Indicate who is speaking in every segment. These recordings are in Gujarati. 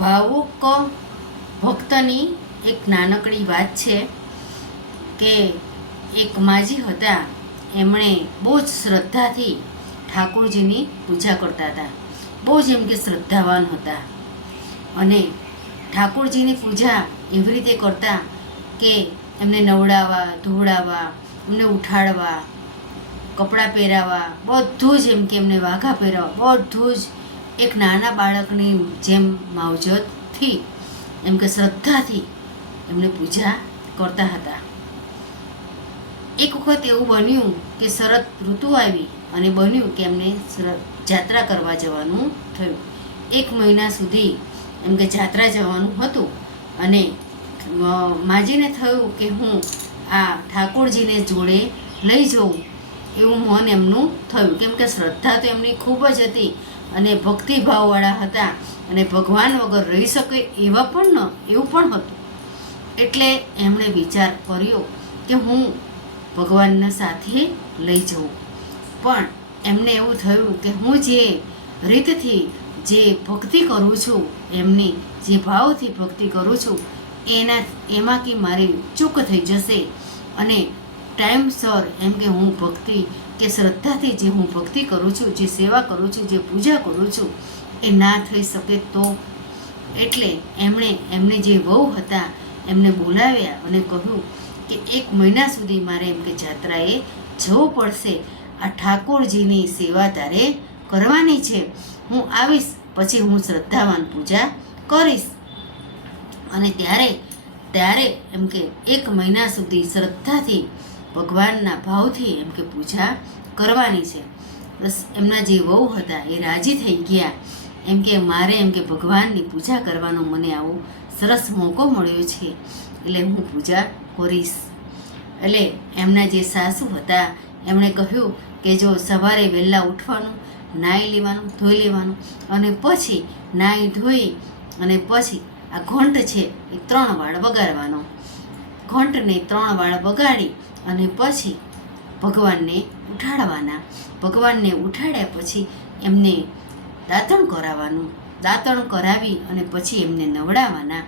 Speaker 1: ભાવુક ભક્તની એક નાનકડી વાત છે કે એક માજી હતા, એમણે બહુ જ શ્રદ્ધાથી ઠાકોરજીની પૂજા કરતા હતા. બહુ જ એમ કે શ્રદ્ધાવાન હતા. અને ઠાકોરજીની પૂજા એવી રીતે કરતા કે એમને નવડાવવા, ધોવડાવવા, એમને ઉઠાડવા, કપડાં પહેરાવવા, બધું જ એમ કે એમને વાઘા પહેરાવવા, બધું જ એક નાના બાળકની જેમ માવજતથી, એમ કે શ્રદ્ધાથી એમને પૂજા કરતા હતા. એક વખત એવું બન્યું કે શરદ ઋતુ આવી અને બન્યું કે એમને જાત્રા કરવા જવાનું થયું. એક મહિના સુધી એમ કે જાત્રા જવાનું હતું અને માજીને થયું કે હું આ ઠાકોરજીને જોડે લઈ જઉં એવું મન એમનું થયું. કેમ કે શ્રદ્ધા તો એમની ખૂબ જ હતી. અને ભક્તિભાવવાળા હતા અને ભગવાન વગર રહી શકે એવા પણ ન, એવું પણ હતું. એટલે એમણે વિચાર કર્યો કે હું ભગવાનના સાથે લઈ જઉં પણ એમને એવું થયું કે હું જે રીતથી જે ભક્તિ કરું છું, એમની જે ભાવથી ભક્તિ કરું છું, એના એમાંથી મારી ચૂક થઈ જશે અને ટાઈમસર એમ કે હું ભક્તિ, કે શ્રદ્ધાથી જે હું ભક્તિ કરું છું, જે સેવા કરું છું, જે પૂજા કરું છું, એ ના થઈ શકે તો? એટલે એમણે, એમને જે વહુ હતા, એમને બોલાવ્યા અને કહ્યું કે એક મહિના સુધી મારે એમ કે જાત્રાએ જવું પડશે. આ ઠાકોરજીની સેવા તારે કરવાની છે. હું આવીશ, પછી હું શ્રદ્ધાવાન પૂજા કરીશ. અને ત્યારે ત્યારે એમ કે એક મહિના સુધી શ્રદ્ધાથી ભગવાનના ભાવથી એમ કે પૂજા કરવાની છે. બસ એમના જે વહુ હતા એ રાજી થઈ ગયા. એમ કે મારે એમ કે ભગવાનની પૂજા કરવાનો મને આવો સરસ મોકો મળ્યો છે. એટલે હું પૂજા કરીશ. એટલે એમના જે સાસુ હતા એમણે કહ્યું કે જો સવારે વહેલા ઉઠવાનું નાહી લેવાનું, ધોઈ લેવાનું અને પછી નાહી ધોઈ અને પછી આ ઘોંટ છે એ ત્રણ વાળ વગાડવાનો ઘંટને ત્રણ વાળ વગાડી અને પછી ભગવાનને ઉઠાડવાના. ભગવાનને ઉઠાડ્યા પછી એમને દાંતણ કરાવવાનું. દાંતણ કરાવી અને પછી એમને નવડાવવાના.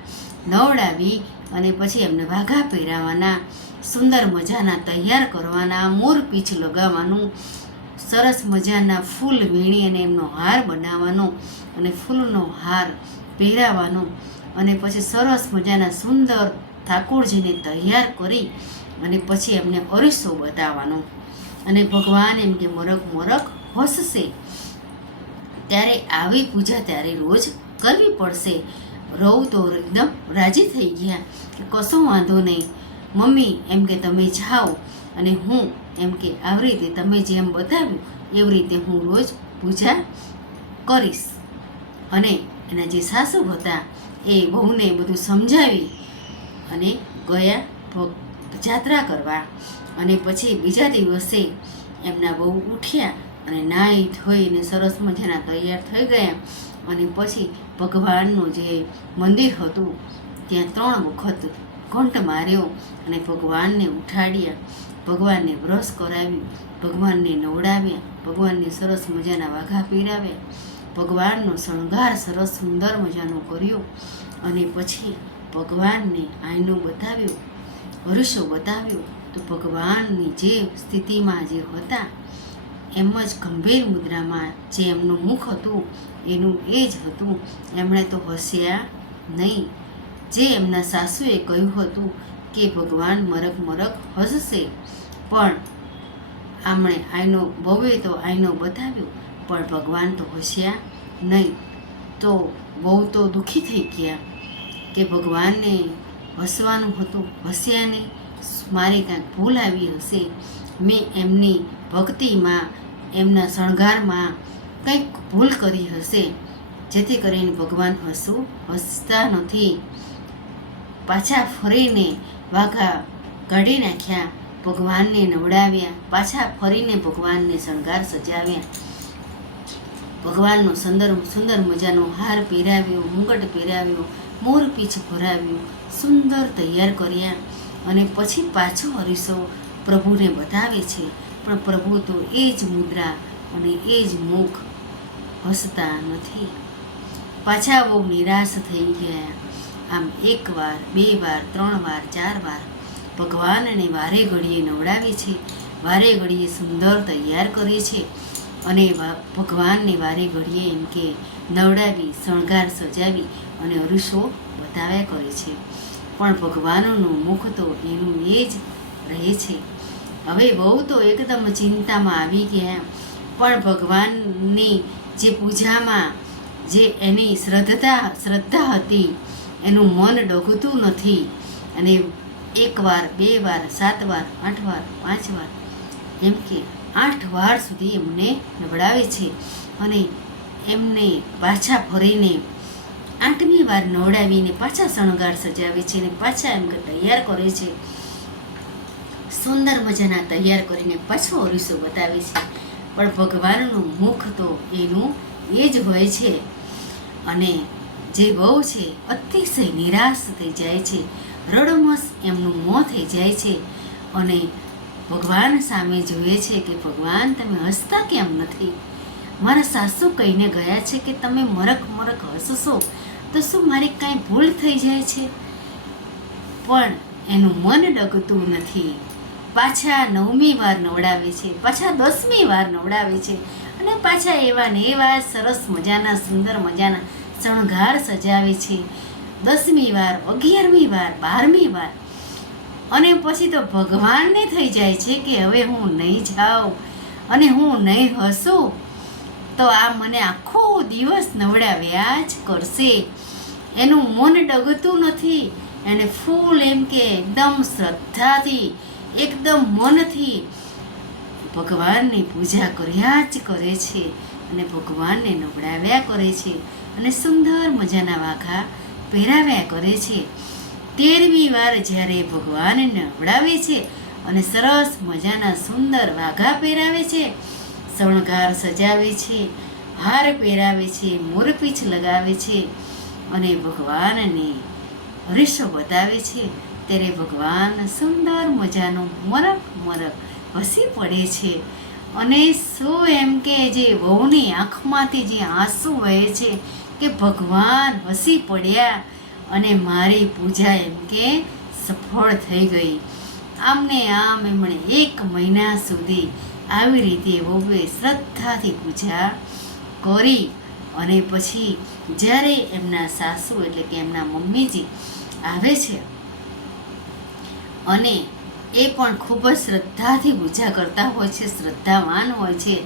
Speaker 1: નવડાવી અને પછી એમને વાઘા પહેરાવવાના. સુંદર મજાના તૈયાર કરવાના. મોર પીછ લગાવવાનું. સરસ મજાના ફૂલ વીણી અને એમનો હાર બનાવવાનો અને ફૂલનો હાર પહેરાવવાનો અને પછી સરસ મજાના સુંદર ઠાકોરજીને તૈયાર કરી અને પછી એમને અરીસો બતાવવાનો અને ભગવાન એમ કે મરક મરક હસશે. ત્યારે આવી પૂજા ત્યારે રોજ કરવી પડશે. રહું તો એકદમ રાજી થઈ ગયા. કે કશો વાંધો નહીં. મમ્મી, એમ કે તમે જાઓ અને હું એમ કે, આવી રીતે તમે જેમ બતાવ્યું, એવી રીતે હું રોજ પૂજા કરીશ. અને એના જે સાસુ હતા એ બહુને બધું સમજાવી અને ગયા ભ- જાત્રા કરવા. અને પછી બીજા દિવસે એમના બહુ ઉઠ્યા અને નાહી ધોઈને સરસ મજાના તૈયાર થઈ ગયા. અને પછી ભગવાનનું જે મંદિર હતું, ત્યાં ત્રણ વખત ઘંટ માર્યો અને ભગવાનને ઉઠાડ્યા. ભગવાનને બ્રશ કરાવ્યું, ભગવાનને નવડાવ્યા, ભગવાનને સરસ મજાના વાઘા પીરાવ્યા ભગવાનનો શણગાર સરસ સુંદર મજાનો કર્યો. અને પછી ભગવાનને આઈનો બતાવ્યો વરુષો બતાવ્યો, તો ભગવાનની જે સ્થિતિમાં જે હતા, એમ જ ગંભીર મુદ્રામાં જે એમનું મુખ હતું, એનું એ જ હતું. એમણે તો હસ્યા નહીં. જે એમના સાસુએ કહ્યું હતું કે ભગવાન મરક મરક હસશે, પણ આમણે આઈનો બહુએ તો આઈનો બતાવ્યો, પણ ભગવાન તો હસ્યા નહીં. તો બહુ તો દુઃખી થઈ ગયા. કે ભગવાનને હસવાનું હતું હસ્યા નહીં મારી કાંઈક ભૂલ આવી હશે, મેં એમની ભક્તિમાં, એમના શણગારમાં કંઈક ભૂલ કરી હશે, જેથી કરીને ભગવાન હસવું હસતા નથી. પાછા ફરીને વાઘા કાઢી નાખ્યા, ભગવાનને નવડાવ્યા, પાછા ફરીને ભગવાનને શણગાર સજાવ્યા. ભગવાનનો સુંદર સુંદર મજાનો હાર પહેરાવ્યો, મુગટ પહેરાવ્યો મોર પીછ ભરાવ્યું સુંદર તૈયાર કર્યા અને પછી પાછો હરીશો પ્રભુને બતાવે છે. પણ પ્રભુ તો એ જ મુદ્રા અને એ જ મુખ હસતા નથી. પાછા બહુ નિરાશ થઈ ગયા. આમ એક વાર, બે વાર, ત્રણ વાર, ચાર વાર ભગવાનને વારે ઘડીએ નવડાવે છે. વારે ઘડીએ સુંદર તૈયાર કરે છે. અને ભગવાનને વારે ઘડીએ એમ કે નવડાવી, શણગાર સજાવી અને અરુષો બતાવ્યા કરે છે. પણ ભગવાનનું મુખ તો એનું એ જ રહે છે. હવે બહુ તો એકદમ ચિંતામાં આવી ગયા. પણ ભગવાનની જે પૂજામાં જે એની શ્રદ્ધા શ્રદ્ધા હતી, એનું મન ડગતું નથી. અને એક વાર બે વાર, સાત વાર, આઠ વાર, પાંચ વાર, એમ કે આઠ વાર સુધી એમને નવડાવે છે અને એમને પાછા ફરીને આઠમી વાર નવડાવીને પાછા શણગાર સજાવે છે અને પાછા એમ તૈયાર કરે છે. સુંદર મજાના તૈયાર કરીને પાછો અરીસો બતાવે છે. પણ ભગવાનનું મુખ તો એનું એ જ હોય છે અને જે બહુ છે અતિશય નિરાશ થઈ જાય છે. રડમસ એમનું મોં થઈ જાય છે અને ભગવાન સામે જોઈએ છે કે, ભગવાન, તમે હસતા કેમ નથી? મારા સાસુ કહીને ગયા છે કે, તમે મરક મરક હસશો, તો શું મારી કાંઈ ભૂલ થઈ જાય છે? પણ એનું મન ડગતું નથી. પાછા નવમી વાર નવડાવે છે, પાછા દસમી વાર નવડાવે છે, અને પાછા એવા ને એવા સરસ મજાના, સુંદર મજાના શણગાર સજાવે છે. દસમી વાર, અગિયારમી વાર, બારમી વાર અને પછી તો ભગવાનને થઈ જાય છે કે હવે હું નહીં જાઉં અને હું નહીં હસું, તો આ મને આખો દિવસ નવડાવ્યા જ કરશે. એનું મન ડગતું નથી એને ફૂલ એમ કે એકદમ શ્રદ્ધાથી, એકદમ મનથી ભગવાનની પૂજા કર્યા જ કરે છે અને ભગવાનને નવડાવ્યા કરે છે અને સુંદર મજાના વાઘા પહેરાવ્યા કરે છે. તેરમી વાર જ્યારે ભગવાનને નવડાવે છે અને સરસ મજાના સુંદર વાઘા પહેરાવે છે, શણગાર સજાવે છે, હાર પહેરાવે છે મોરપીછ લગાવે છે અને ભગવાનને હરીશો બતાવે છે, ત્યારે ભગવાન સુંદર મજાનું મરક મરક હસી પડે છે અને શું એમ કે જે વહુની આંખમાંથી જે આંસુ વહે છે કે ભગવાન હસી પડ્યા અને મારી પૂજા એમ કે સફળ થઈ ગઈ. આમને આમ એમણે એક મહિના સુધી આવી રીતે વહુએ શ્રદ્ધાથી પૂજા કરી અને પછી જ્યારે એમના સાસુ એટલે કે એમના મમ્મીજી આવે છે અને એ પણ ખૂબ જ શ્રદ્ધાથી પૂજા કરતા હોય છે, શ્રદ્ધાવાન હોય છે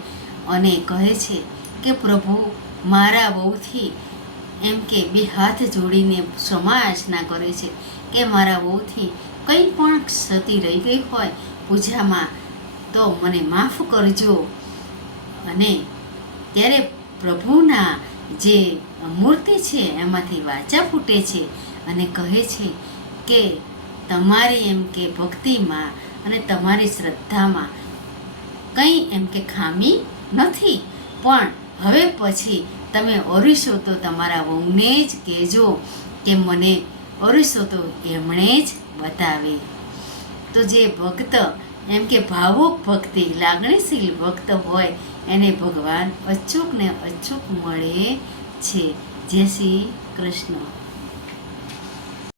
Speaker 1: અને કહે છે કે પ્રભુ મારા વહુથી એમ કે બે હાથ જોડીને ક્ષમાયાચના કરે છે કે મારા વહુથી કંઈ પણ ક્ષતિ રહી ગઈ હોય પૂજામાં તો મને માફ કરજો. અને ત્યારે પ્રભુના જે મૂર્તિ છે એમાંથી વાચા ફૂટે છે અને કહે છે કે તમારી એમ કે ભક્તિમાં અને તમારી શ્રદ્ધામાં કંઈ એમ કે ખામી નથી. પણ હવે પછી તમે ઓરીશો તો તમારા વહુને જ કહેજો કે મને ઓરીશો તો એમણે જ બતાવે. તો જે ભક્ત, એમ કે ભાવુક ભક્તિ, લાગણીશીલ ભક્ત હોય, એને ભગવાન અચૂક ને અચૂક મળે છે. જય શ્રી કૃષ્ણ.